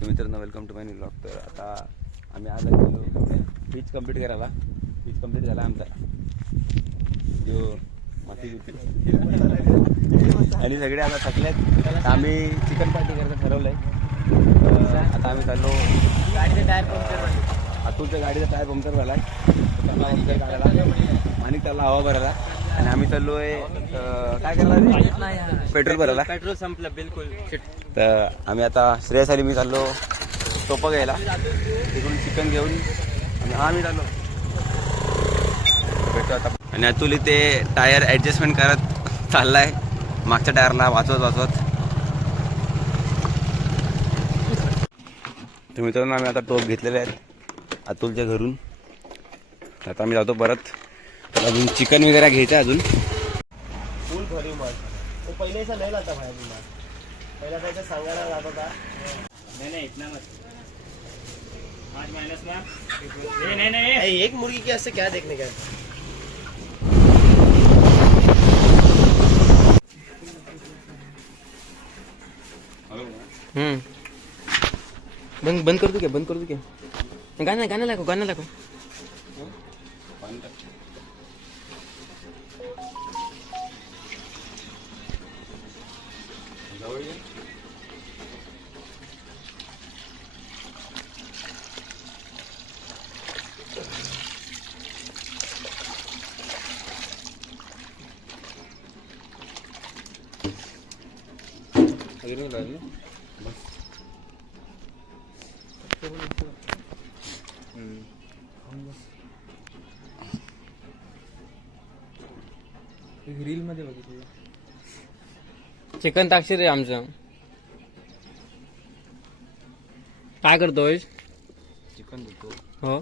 तर मित्रांनो welcome to my new blog. तर आता आम्ही आज गेलो पिच कंप्लीट करायला. पिच कंप्लीट झाला आमचा जो माती आणि सगळे आता थकलेत. आम्ही चिकन पार्टी करायचं ठरवलं आहे. आता आम्ही चाललो. गाडीचा टायर पंक्चर झाला. अतुलच्या गाडीचा टायर पंक्चर झाला आहे. त्याला पंक्चर काढायला आणि त्याला हवा भरायला. आणि आम्ही चाललो आहे काय करायला, पेट्रोल भरायला. पेट्रोल संपलं बिलकुल. तर आम्ही आता श्रेयस आली मी चाललो टोपं घ्यायला. तिकडून चिकन घेऊन आम्ही चाललो भेटतो आता. आणि अतुल इथे टायर ॲडजस्टमेंट करत चाललाय मागच्या टायरला वाचवत. तर मित्रांनो आम्ही आता टोप घेतलेले आहेत अतुलच्या घरून. आता आम्ही जातो परत. अजून चिकन वगैरे घ्यायचं अजून. फुल भरीव माल. तो पहिलेचा नाही लाता बाहेर माल. पहिला त्याच्या सांगायला जात होता. नाही इतना मत. 5 माइनस में नहीं एक मुर्गी के ऐसे क्या देखने का. बंद कर दू क्या गाना लागो. रील मध्ये बघितलं चिकन ताक्षीर आहे आमचं. काय करतोय? चिकन देतो. हो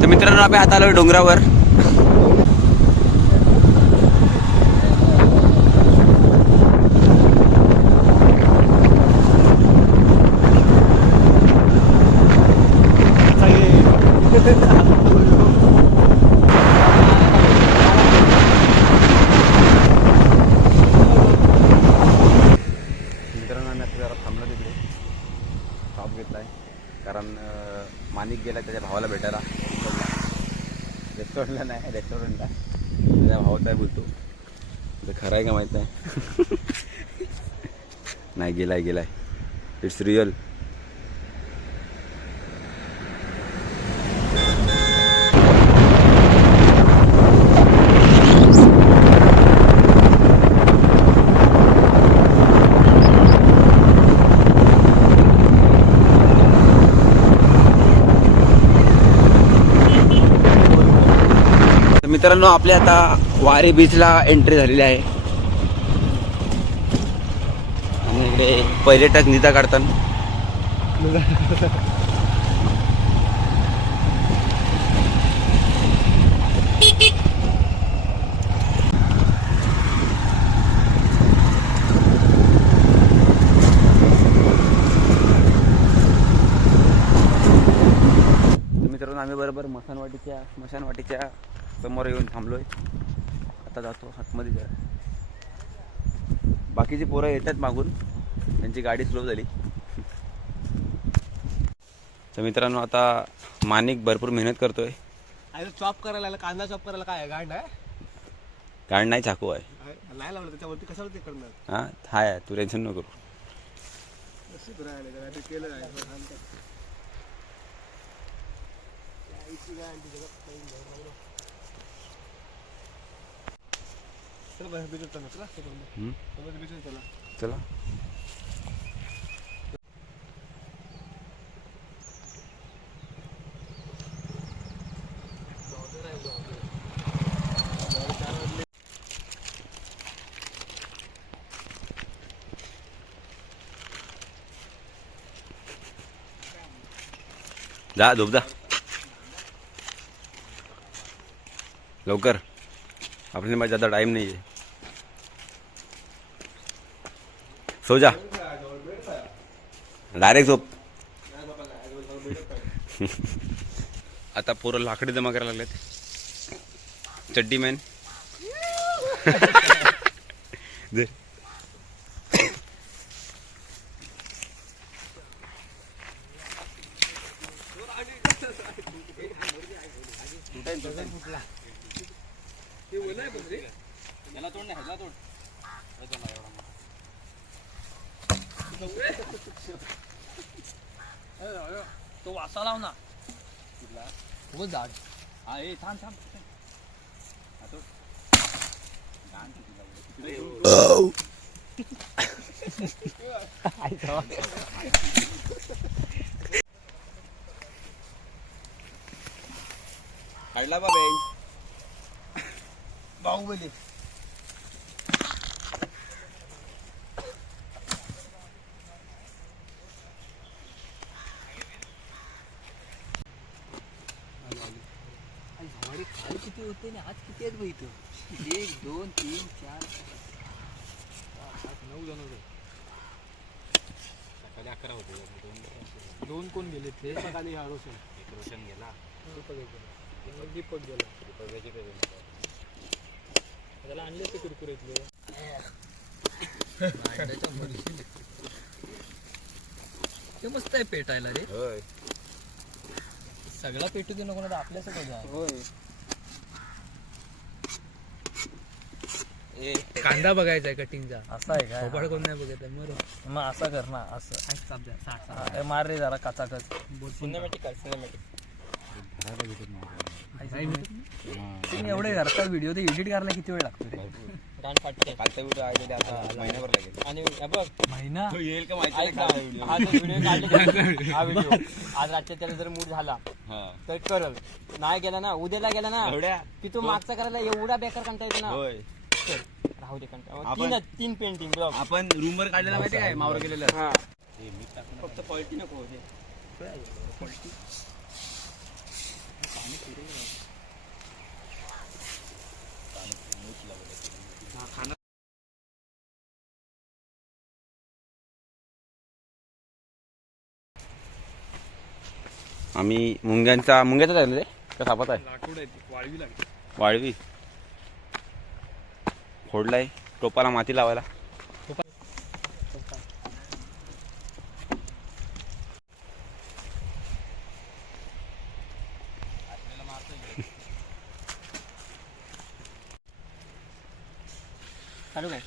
तर मित्रांनो आम्ही आता आलो डोंगरावर. स्टॉप घेतलाय कारण माणिक गेला त्याच्या भावाला भेटायला रेस्टॉरंटला नाही, रेस्टॉरंटला त्याच्या भावाचा आहे बोलतो. ते खरं आहे का माहीत नाही. नाही गेलाय इट्स रिअल. मित्रांनो आपल्या आता वारे बीचला एंट्री झालेली आहे. आणि इकडे पर्यटक निदा काढतात. मित्रांनो आम्ही बरोबर स्मशानवाटीच्या समोर येऊन थांबलोय. आता जातो आतमध्ये जरा. बाकीची पोरं येतात मागून, त्यांची गाडी स्लो झाली. तर मित्रांनो आता माणिक भरपूर मेहनत करतोय. चॉप करायला, कांदा चॉप करायला काय गांड आहे? गाड नाही, चाकू आहे. नाही लावलं त्याच्यावरती कशावरती करणार. हां हाय, तू टेन्शन नको करू. चला जा झोप जा लवकर, आपल्या माझा ज्यादा टाइम नाही आहे. सो जा डायरेक्ट झोप. आता पोरं लाकडे जमा करायला लागलेत. चड्डी मॅन तो वासा लाव ना. हो झाड. हा ए थांब थांब. काढला बाबा बाहुबली. काल किती होते ना आज किती आहेत बघ इथं. 1 2 3 4 9 जण होते. सकाळी 11 होते. दोन कोण गेले ते सकाळी रोशन. एक रोशन गेला. दीपक गेला. त्याला आणले ते कुरकुरीतले. ते मस्त आहे पेटायला रे. होय सगळा पेटू दे नको ना आपल्या सगळं. होय कांदा बघायचा आहे कटिंगचा. असा आहे का? थोपाड कोण नाही बघत आहे. मग असा कर ना. असं मार रे जरा काचाकच. सिनेमॅटिक कर. सिनेमॅटिक एवढे करता व्हिडिओ ते एडिट करायला किती वेळ लागतो रे? कालचा व्हिडिओ आहे आता महिनाभर लागेल. आणि बघ महिना येईल का माहिती हा व्हिडिओ आज रातच्या त्याला जर मूड झाला तर करल. नाही गेला ना उद्याला गेला ना की तो मागचा करायला एवढा बेकार कंटाळा येतो ना. राहू दे कंटाळा. 3 पेंटिंग बघ आपण रूम वर काढलेला माहिती आहे मावर गेलेलं. फक्त क्वालिटी नको. आम्ही मुंग्याचा लागले रे का सापात आहे. लाकूड आहे वाळवी लागते. वाळवी फोडलाय टोपाला माती लावायला. चालू काय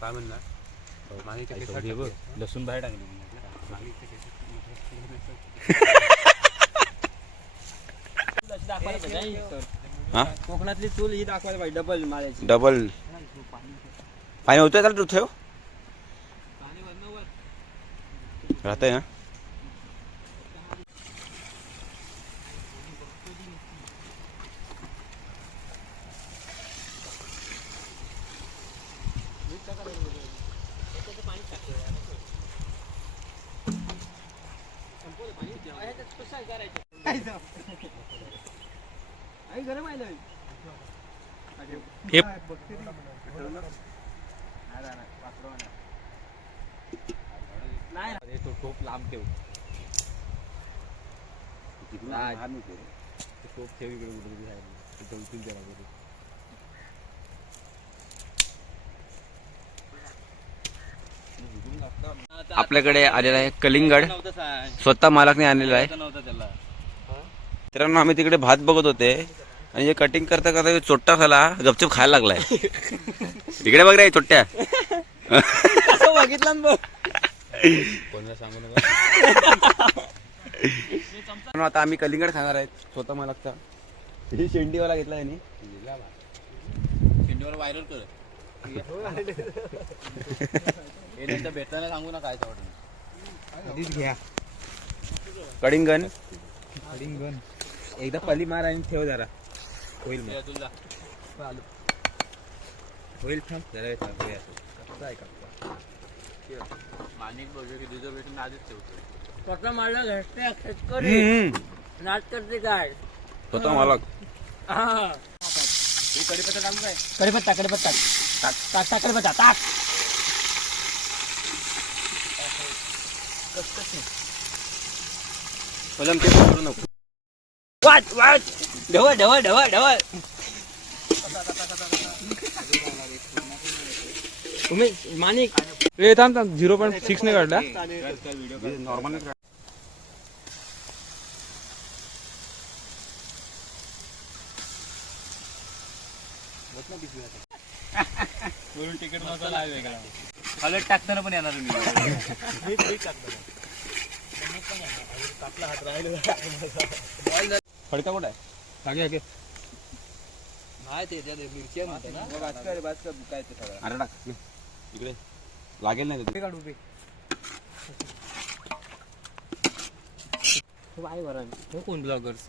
काय म्हणणार लसूण बाहेर टाकली. कोकणातली चूल ही दाखवायला पाहिजे. डबल मारायची. डबल पाणी होतोय त्याला तू ठेव राहतंय ना. गरम आहे नाही तो टोप लांब ठेव. टोप ठेव इकडे कुठे आपल्याकडे आलेला आहे कलिंगड. स्वतः मालकने आणलेला आहे. मित्रांनो आम्ही तिकडे भात बघत होते आणि हे कटिंग करता करता चोट्टा झाला गपचूप खायला लागलाय. तिकडे बघ रे चोट्ट्या. बघितलं बघ. कोणाला सांगू नका. आता आम्ही कलिंगड खाणार आहेत स्वतः मालकचा. ही शेंडीवाला घेतला यांनी. शेंडीवाला व्हायरल कर. भेटताना सांगू ना काय घ्या कडिंगन एकदा पली मार आणि ठेव जरा होईल. होईल थांब जरा माणिक बघू की तुझं भेटून आधीच ठेवतो स्वतः मला घसते शेतकरी नाच करते काय स्वतः मला कढीपत्ता टाकू काय कढीपत्ता कढीपत्ता टाक टाक टाक कढीपत्ता टाक कलम ते करू नको वाच वाच ढवळ ढवळ ढवळ ढवळ तुम्ही माणिक ए थांब थांब 0.6 ने काढला नॉर्मल तिकीट मसाला आहे वेगळा हलत टाकताना पण येणार मी फडका कुठं आहे टाके माहिती आहे मिरची म्हणते ना काय ते सगळं अरे टाक इकडे लागेल नाही ते काढू आहे बरं हो कोण ब्लॉगर्स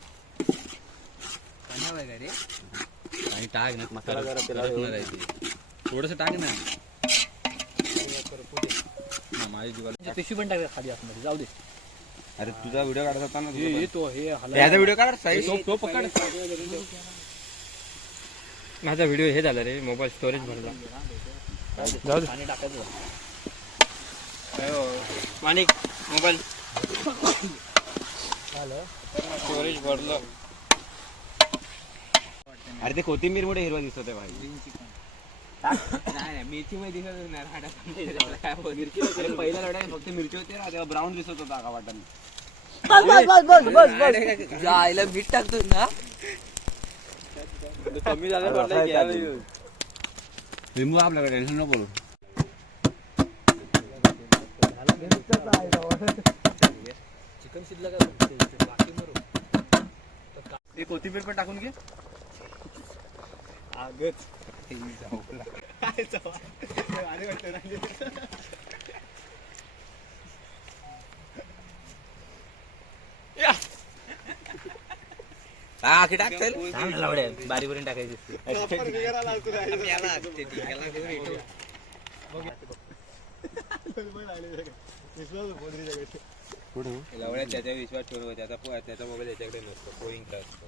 रे आणि टाक ना मसाला जरा थोडस टाक ना माझी जीवाला पिशवी पण टाकतात खाली आतमध्ये जाऊ दे अरे तुझा व्हिडिओ काढत होता ना तो हे याचा व्हिडिओ काढ साईड तो पकड माझा व्हिडिओ हे झाला रे मोबाईल स्टोरेज भरला जाऊ दे पाणी टाकायचं माणिक मोबाईल स्टोरेज भरलं अरे ते कोथिंबीर मुळे हिरवा दिसत आहे भाई नाही मेथी मध्ये दिसत पहिला लढाई फक्त मिरची होती ना तेव्हा ब्राऊन दिसत होता का वाटण जायला मीठ टाकतो ना कमी झालं लिंबू आपल्याकडे टेन्शन नको बोलू चिकन शिजलं का बाकी मरू ते कोथिंबीर पण टाकून घे आगच बारी करून टाकायची त्याच्या विश्वास ठेवू त्याचा मोबाईल याच्याकडे नसतो पोईंगचा असतो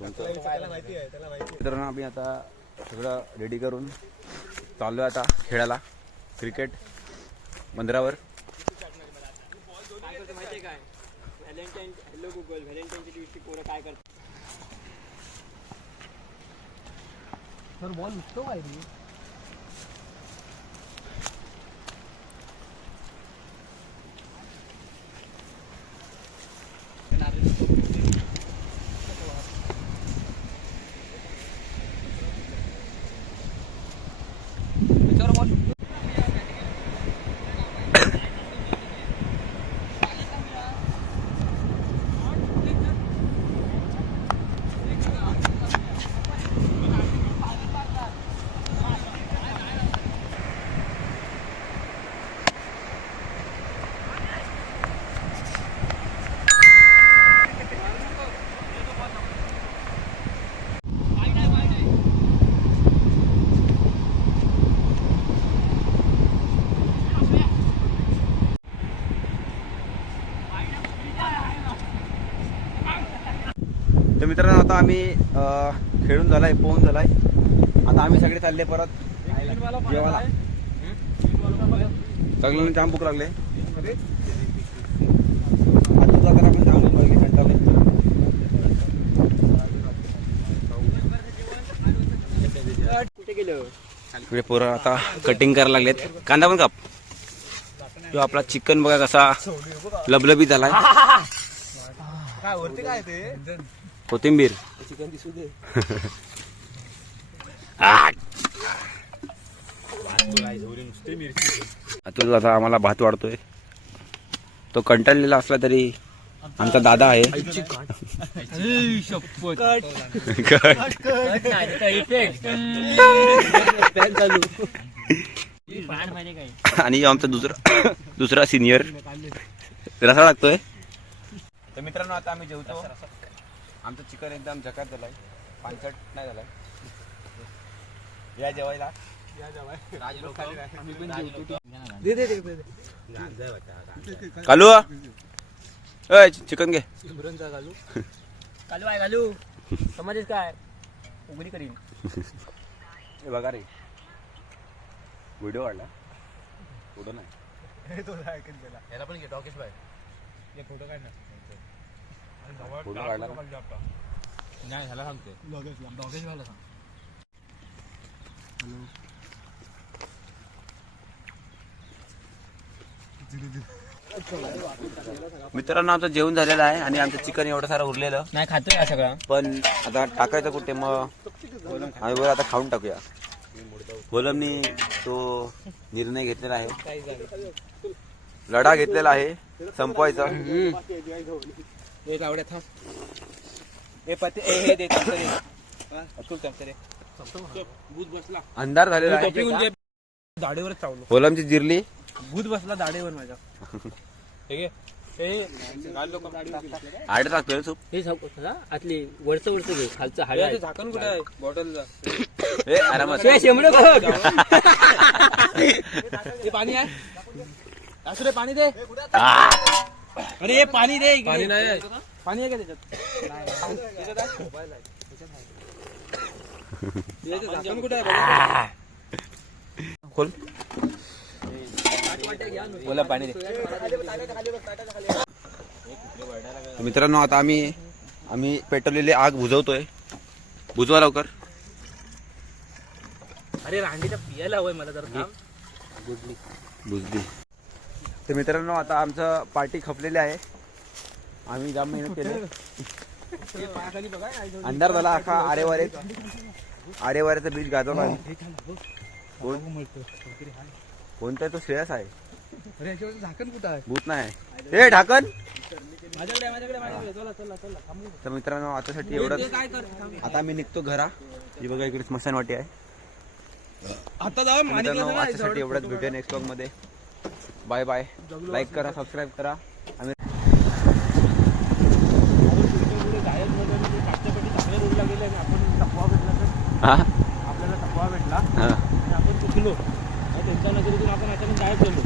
मित्रांनो आम्ही आता सगळं रेडी करून चाललोय आता खेळायला क्रिकेट मंदिरावर माहितीये काय व्हॅलेंटाईन हॅलो गुगल व्हॅलेंटाईनच्या दिवशी पोरं काय करतात सर बॉल उठतो काय रे तर मित्रांनो आता आम्ही खेळून झालाय पोहून झालाय आता आम्ही सगळे चालले परत जेवायला सगळ्यांना जाम भूक लागले कुठे गेलो इकडे पोरं आता कटिंग करायला लागलेत कांदा पण काप तो आपला चिकन बघा कसा लबलबी झालाय काय वरती काय ते कोथिंबीर चिकन दिसू दे अतुल आता आम्हाला भात वाढतोय तो कंटाळलेला असला तरी आमचा दादा आहे आणि आमचा दुसरा सिनियर रसा लागतोय तर मित्रांनो आता आम्ही जेवतो आमचं चिकन एकदम झकात झालाय पांचट नाही झालाय या जेवायला कालू चिकन घे. कालू आहे घालू समजेस काय उघडी करीन. हे बघा रे व्हिडिओ काढला फोटो नाही याला पण घे टॉकेश बाय फोटो काढ ना फोटो काढला नाही ह्याला सांगते डॉकेश बायला सांग. मित्रांनो आमचं जेवण झालेलं आहे आणि आमचं चिकन एवढं सारं उरलेलं नाही खातोय हा सगळा. पण आता टाकायचं कुठे मग आम्ही बरं आता खाऊन टाकूया. गोलमनी तो निर्णय घेतलेला आहे लढा घेतलेला आहे संपवायचा. अंधार झालेला आहे. दाढीवर चावलो गोलमची जिरली भूत बसला दाढीवर माझ्या. आड टाकतोय सूप. हे आतली वरचं वरचं घे खालचं हाड झाकण कुठे आहे बॉटलला. ए आरामात शेंबडे बघ. हे पाणी आहे असू दे पाणी दे. अरे हे पाणी दे. पाणी नाही आहे. पाणी आहे का त्याच्यात झाकण कुठे आहे खोल. बोला पाणी दे. मित्रांनो आता आम्ही पेटवलेली आग बुझवतोय. बुजवा लवकर. अरे रांडीचा पियाला हवंय मला जरा बुजली. तर मित्रांनो आता आमचं पार्टी खपलेली आहे. आम्ही जाम मेहनत केली. अंधार झाला अख्खा आरेवारेचं बीज गाजवला. कोणता तो श्रेयस आहे. अरे याच्यावर झाकण कुठं आहे. भूत नाही हे ढाकण. माझ्याकडे तर मित्रांनो आतासाठी एवढंच. आता आम्ही निघतो घरा. ही बघा इकडे स्मशानवाटी आहे. आता जाऊ मित्रांनो आतासाठी एवढंच. भेटूया नेक्स्ट व्लॉग मध्ये. Bye bye. लाईक करा सबस्क्राईब करा. आम्ही आपल्याला थकवा भेटला आपण चुकलो त्यांच्या नजरेतून आपण अचानक गायब झालो.